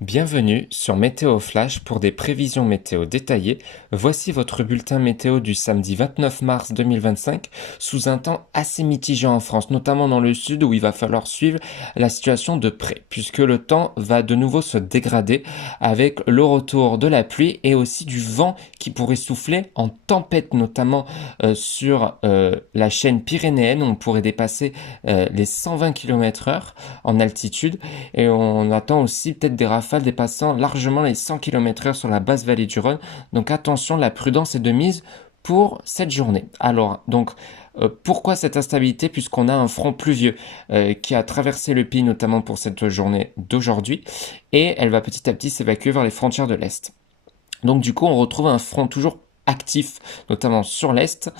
Bienvenue sur Météo Flash pour des prévisions météo détaillées. Voici votre bulletin météo du samedi 29 mars 2025 sous un temps assez mitigé en France, notamment dans le sud où il va falloir suivre la situation de près puisque le temps va de nouveau se dégrader avec le retour de la pluie et aussi du vent qui pourrait souffler en tempête, notamment sur la chaîne pyrénéenne. On pourrait dépasser les 120 km/h en altitude et on attend aussi peut-être des rafales dépassant largement les 100 km/h sur la basse vallée du Rhône. Donc attention, la prudence est de mise pour cette journée. Alors, donc, pourquoi cette instabilité? Puisqu'on a un front pluvieux qui a traversé le pays, notamment pour cette journée d'aujourd'hui, et elle va petit à petit s'évacuer vers les frontières de l'Est. Donc du coup, on retrouve un front toujours actif, notamment sur l'Est,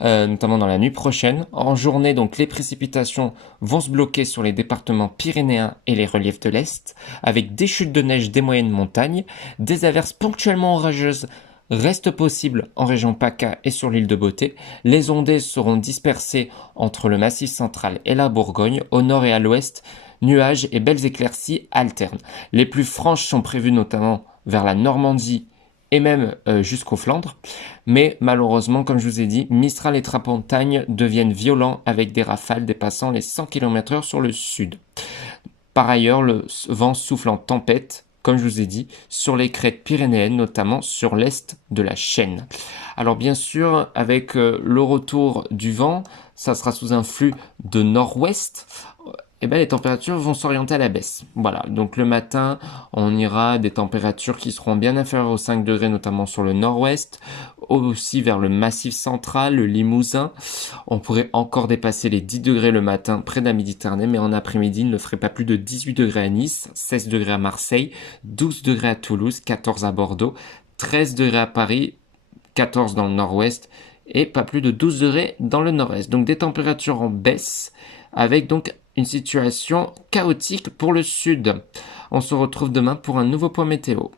notamment dans la nuit prochaine. En journée, donc les précipitations vont se bloquer sur les départements pyrénéens et les reliefs de l'Est, avec des chutes de neige des moyennes montagnes, des averses ponctuellement orageuses restent possibles en région PACA et sur l'île de Beauté. Les ondées seront dispersées entre le Massif central et la Bourgogne, au nord et à l'ouest. Nuages et belles éclaircies alternent. Les plus franches sont prévues notamment vers la Normandie et même jusqu'aux Flandres. Mais malheureusement, comme je vous ai dit, Mistral et Trapontagne deviennent violents avec des rafales dépassant les 100 km/h sur le sud. Par ailleurs, le vent souffle en tempête, comme je vous ai dit, sur les crêtes pyrénéennes, notamment sur l'est de la chaîne. Alors bien sûr, avec le retour du vent, ça sera sous un flux de nord-ouest. Eh ben, les températures vont s'orienter à la baisse. Voilà, donc le matin, on ira des températures qui seront bien inférieures aux 5 degrés, notamment sur le nord-ouest, aussi vers le Massif central, le Limousin. On pourrait encore dépasser les 10 degrés le matin près de la Méditerranée, mais en après-midi, il ne ferait pas plus de 18 degrés à Nice, 16 degrés à Marseille, 12 degrés à Toulouse, 14 à Bordeaux, 13 degrés à Paris, 14 dans le nord-ouest, et pas plus de 12 degrés dans le nord-est. Donc des températures en baisse, avec donc une situation chaotique pour le sud. On se retrouve demain pour un nouveau point météo.